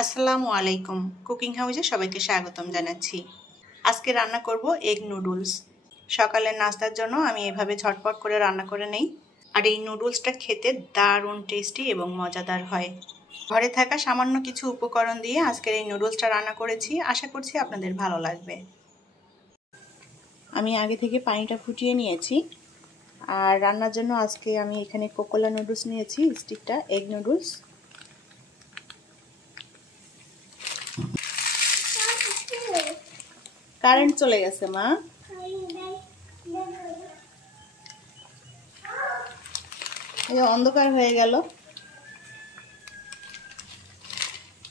আসসালামু আলাইকুম। কুকিং হাউসে সবাইকে স্বাগতম জানাচ্ছি। আজকে রান্না করব এগ নুডলস। সকালের নাস্তার জন্য আমি এভাবে ঝটপট করে রান্না করে নেই। আর এই নুডলসটা খেতে দারুণ টেস্টি এবং মজাদার হয়। ঘরে থাকা সামান্য কিছু উপকরণ দিয়ে আজকের এই নুডলসটা রান্না করেছি। আশা করছি আপনাদের ভালো লাগবে। আমি আগে থেকে পানিটা ফুটিয়ে নিয়েছি। আর রান্নার জন্য আজকে আমি এখানে কোকোলা নুডলস নিয়েছি, স্টিকটা এগ নুডলস। কারেন্ট চলে গেছে মা। এই অন্ধকার হয়ে গেল।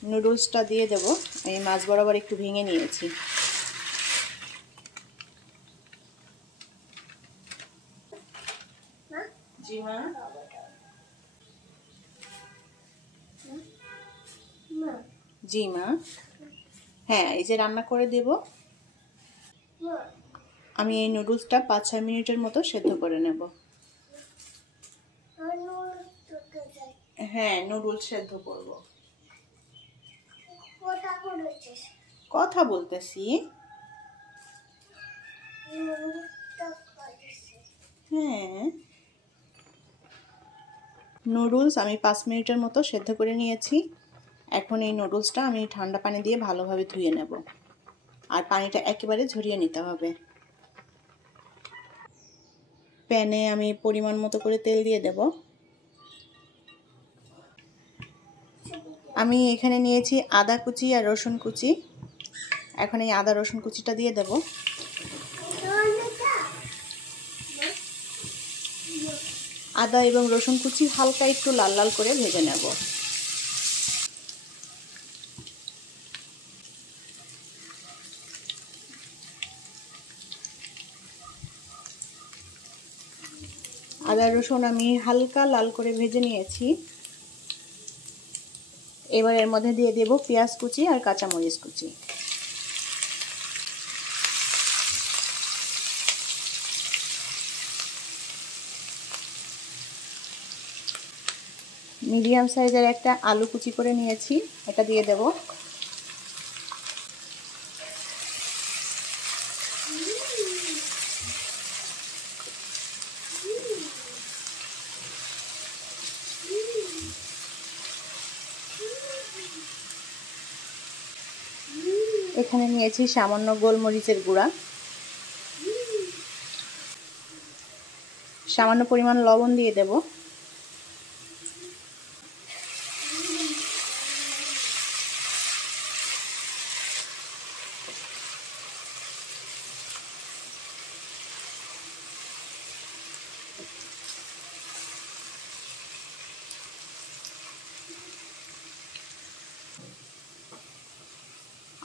নুডলসটা দিয়ে দেব। এই মাছ বরাবর একটু ভেঙে নিয়েছি। জি মা। জি মা। হ্যাঁ, এই যে রান্না করে দেব। আমি এই নুডলসটা 5-6 মিনিটের মতো সেদ্ধ করে নেব। হ্যাঁ, নুডলস সেদ্ধ করব। কথা বলতেছি। হ্যাঁ, নুডলস আমি 5 মিনিটের মতো সেদ্ধ করে নিয়েছি। এখন এই নুডলসটা আমি ঠান্ডা পানি দিয়ে ভালোভাবে ধুয়ে নেব। আর পানিটা একেবারে ঝরিয়ে নিতে হবে। প্যানে আমি পরিমাণ মতো করে তেল দিয়ে দেব। আমি এখানে নিয়েছি আদা কুচি আর রসুন কুচি। এখন এই আদা রসুন কুচিটা দিয়ে দেব। আদা এবং রসুন কুচি হালকা একটু লাল লাল করে ভেজে নেব। আদা রসুন আমি হালকা লাল করে ভেজে নিয়েছি। এবার এর মধ্যে দিয়ে দেব পেঁয়াজ কুচি আর কাঁচামরিচ কুচি। মিডিয়াম সাইজের একটা আলু কুচি করে নিয়েছি, এটা দিয়ে দেব। এখানে নিয়েছি সামান্য গোলমরিচের গুঁড়া, সামান্য পরিমাণ লবণ দিয়ে দেব।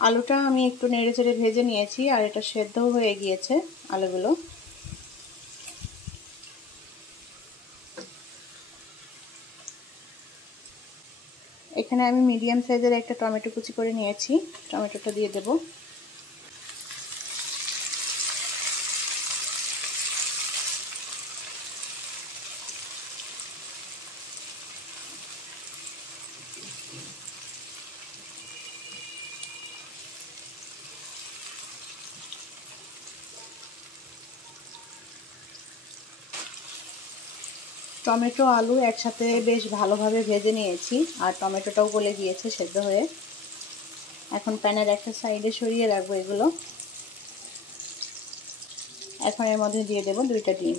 আলুটা আমি একটু নেড়ে চেড়ে ভেজে নিয়েছি আর এটা সেদ্ধও হয়ে গিয়েছে আলুগুলো। এখানে আমি মিডিয়াম সাইজের একটা টমেটো কুচি করে নিয়েছি, টমেটোটা দিয়ে দেব। টমেটো আলু একসাথে বেশ ভালোভাবে ভেজে নিয়েছি আর টমেটোটাও গলে গিয়েছে সেদ্ধ হয়ে। এখন প্যানের একটা সাইডে সরিয়ে রাখবো এগুলো। এখন এর মধ্যে দিয়ে দেব 2টা ডিম।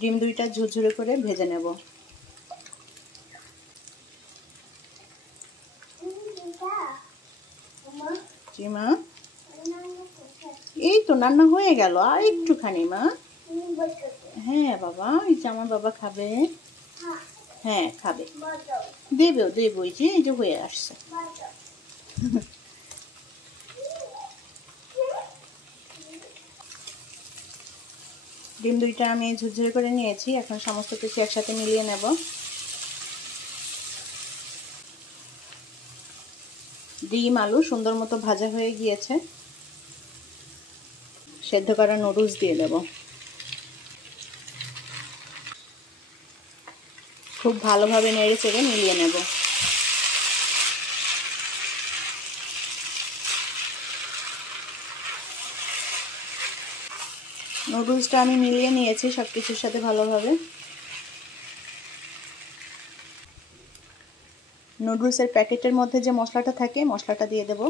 ডিম 2টা ঝুরঝুরে করে ভেজে নেব। জি মা। এই তো রান্না হয়ে গেল, আর একটুখানি মা। হ্যাঁ বাবা, এই যে আমার বাবা খাবে। হ্যাঁ খাবে, দেবেও দেবো। এই যে হয়ে আসছে। ডিম 2টা আমি ঝুরঝুরে করে নিয়েছি। এখন সমস্ত কিছু একসাথে মিলিয়ে নেব। ডিম আলু সুন্দর মতো ভাজা হয়ে গিয়েছে। সেদ্ধ করা নুডলস দিয়ে দেব। খুব ভালোভাবে নেড়ে চেড়ে মিলিয়ে নেব। নুডলসটা আমি মিলিয়ে নিয়েছি সব কিছুর সাথে ভালোভাবে। নুডলসের প্যাকেটের মধ্যে যে মশলাটা থাকে মশলাটা দিয়ে দেব।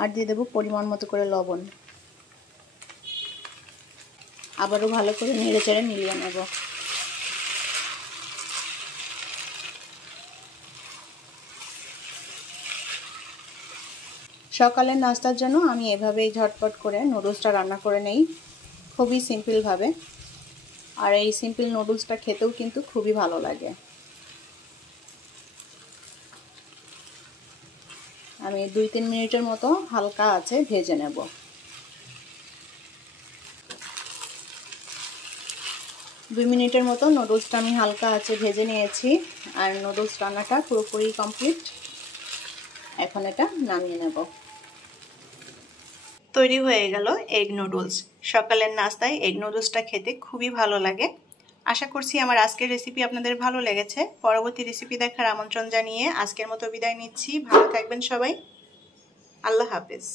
আর দিয়ে দেব পরিমাণ মতো করে লবণ। আবারও ভালো করে নেড়ে চেড়ে মিলিয়ে নেব। সকালের নাস্তার জন্য আমি এভাবেই ঝটপট করে নুডলসটা রান্না করে নেই, খুবই সিম্পলভাবে। আর এই সিম্পল নুডলসটা খেতেও কিন্তু খুবই ভালো লাগে। আমি 2-3 মিনিটের মতো হালকা আছে ভেজে নেব। দুই মিনিটের মতো নুডলসটা আমি হালকা আছে ভেজে নিয়েছি। আর নুডলস রান্নাটা পুরোপুরি কমপ্লিট। এখন এটা নামিয়ে নেব। তৈরি হয়ে গেল এগ নুডলস। সকালের নাস্তায় এগ নুডলসটা খেতে খুবই ভালো লাগে। আশা করছি আমার আজকের রেসিপি আপনাদের ভালো লেগেছে। পরবর্তী রেসিপি দেখার আমন্ত্রণ জানিয়ে আজকের মতো বিদায় নিচ্ছি। ভালো থাকবেন সবাই। আল্লাহ হাফেজ।